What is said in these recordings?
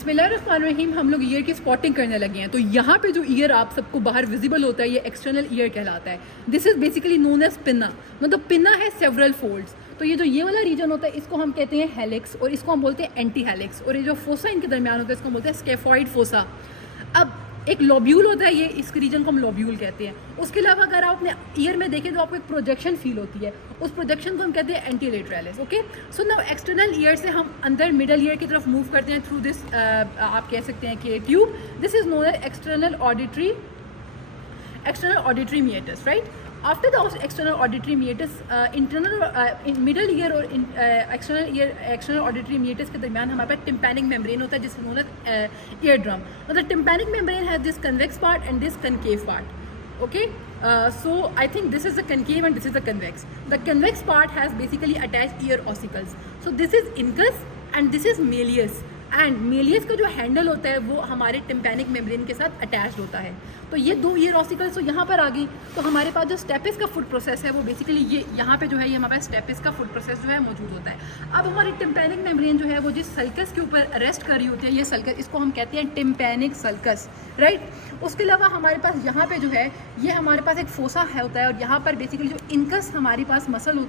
बिस्मिल्लाहिर्रहमानिर्रहीम। हम लोग ईयर की स्पॉटिंग करने लगे हैं। तो यहाँ पे जो ईयर आप सबको बाहर विजिबल होता है ये एक्सटर्नल ईयर कहलाता है। This is basically known as pinna. मतलब पिन्ना है सेवरल फोल्ड्स। तो ये वाला रीजन होता है इसको हम कहते हैं हेलिक्स और इसको हम बोलते हैं एंटी हेलिक्स। और ये जो फोसा इनके दरमियान होता है इसको हम बोलते हैं स्केफॉइड फोसा। अब एक लॉब्यूल होता है, ये इस रीजन को हम लॉब्यूल कहते हैं। उसके अलावा अगर आप अपने ईयर में देखें तो आपको एक प्रोजेक्शन फील होती है, उस प्रोजेक्शन को हम कहते हैं एंटीलेटरलिस। Okay, so now external ear से हम अंदर मिडल ईयर की तरफ मूव करते हैं थ्रू दिस, आप कह सकते हैं कि tube. This is known as external auditory meatus, right. After the external auditory meatus, middle ear और external auditory meatus के दरमियान हमारे पास tympanic membrane होता है जिसको known as eardrum. Now the tympanic membrane has this convex part and this concave part. Okay, so I think this is the concave and this is the convex. The convex part has basically attached ear ossicles. So this is incus and this is malleus. And Méliès का जो handle होता है वो हमारे tympanic membrane के साथ attached होता है। तो ये दो ईयर ऑसिकल्स तो यहाँ पर आ गई। तो हमारे पास जो स्टेपिस का फुट प्रोसेस है वो बेसिकली ये यहाँ पे जो है ये हमारे पास स्टेपिस का फुट प्रोसेस जो है मौजूद होता है। अब हमारी टिम्पैनिक मेम्ब्रेन जो है वो जिस सल्कस के ऊपर रेस्ट कर रही होती है, ये सल्कस, इसको हम कहते हैं टिम्पैनिक सल्कस, राइट। उसके अलावा हमारे पास यहाँ पे जो है ये हमारे पास एक फोसा है होता है और यहाँ पर बेसिकली जो इनकस हमारी पास मसल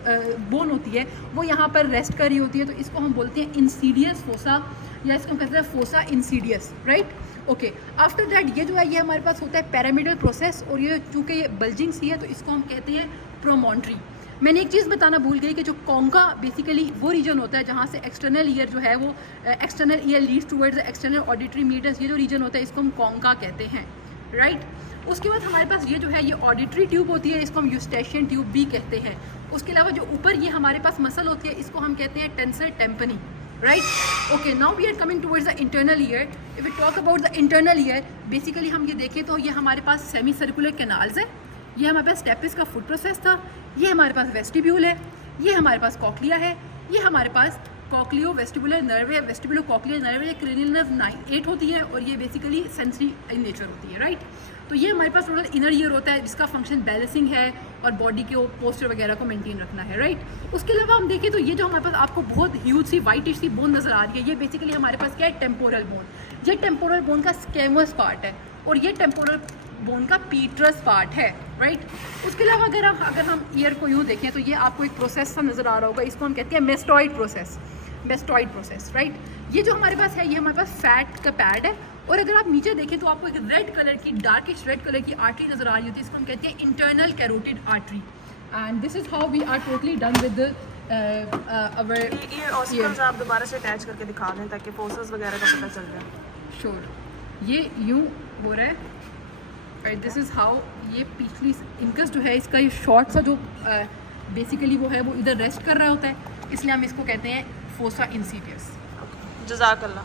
बोन होती है वो यहाँ पर रेस्ट कर रही होती है। तो इसको हम बोलते हैं इंसीडियस फोसा या इसको हम कहते हैं fossa Insidious, right. Okay, after that ये जो है ये हमारे पास होता है पैरामिडल प्रोसेस और ये चूँकि ये बल्जिंग सी है तो इसको हम कहते हैं प्रोमोन्ट्री। मैंने एक चीज़ बताना भूल गई कि जो कॉन्का बेसिकली वो रीजन होता है जहाँ से एक्सटर्नल ईयर जो है वो external ear leads towards external auditory meatus, ये जो रीजन होता है इसको हम कॉन्का कहते हैं, राइट। उसके बाद हमारे पास ये जो है ये ऑडिटरी ट्यूब होती है, इसको हम यूस्टेशियन ट्यूब भी कहते हैं। उसके अलावा जो ऊपर ये हमारे पास मसल होती है इसको हम कहते हैं tensor tympani, right? Okay, now we are coming towards the internal ear. If we talk about the internal ear, basically हम ये देखें तो ये हमारे पास सेमी सर्कुलर कैनाल्स है, ये हमारे पास स्टेपिस का फुट प्रोसेस था, ये हमारे पास वेस्टिब्यूल है, ये हमारे पास कॉक्लिया है, ये हमारे पास कॉक्लियो वेस्टिबुलर नर्व है, वेस्टिबुलो कॉक्लियर नर्व है, क्रेनियल नर्व 8 होती है और ये बेसिकली सेंसरी इन नेचर होती है, राइट। तो ये हमारे पास टोटल इनर ईयर होता है जिसका फंक्शन बैलेंसिंग है और बॉडी के पोस्चर वगैरह को मेंटेन रखना है, राइट। उसके अलावा हम देखें तो ये जो हमारे पास आपको बहुत ह्यूज सी वाइटिश सी बोन नज़र आ रही है, ये बेसिकली हमारे पास क्या है, टेम्पोरल बोन। ये टेम्पोरल बोन का स्केमस पार्ट है और ये टेम्पोरल बोन का पीट्रस पार्ट है, राइट। उसके अलावा अगर हम ईयर को यूँ देखें तो ये आपको एक प्रोसेस सा नज़र आ रहा होगा, इसको हम कहते हैं मेस्टॉइड प्रोसेस, राइट। ये जो हमारे पास है ये हमारे पास फैट का पैड है और अगर आप नीचे देखें तो आपको एक रेड कलर की, डार्किश रेड कलर की आर्टरी नज़र आ रही होती है, इसको हम कहते हैं internal carotid artery. And this is how we are totally done with our ये ऑसिकल्स आप दोबारा से अटैच करके दिखा दें ताकि फोर्सेस वगैरह का पता चल जाए। श्योर, ये यूँ हो रहा है। दिस इज़ हाउ ये पिछली इनकस जो है इसका ये शॉर्ट सा जो बेसिकली वो है वो इधर रेस्ट कर रहा होता है, इसलिए हम इसको कहते हैं फोसा इंसीडियस। जज़ाकल्लाह।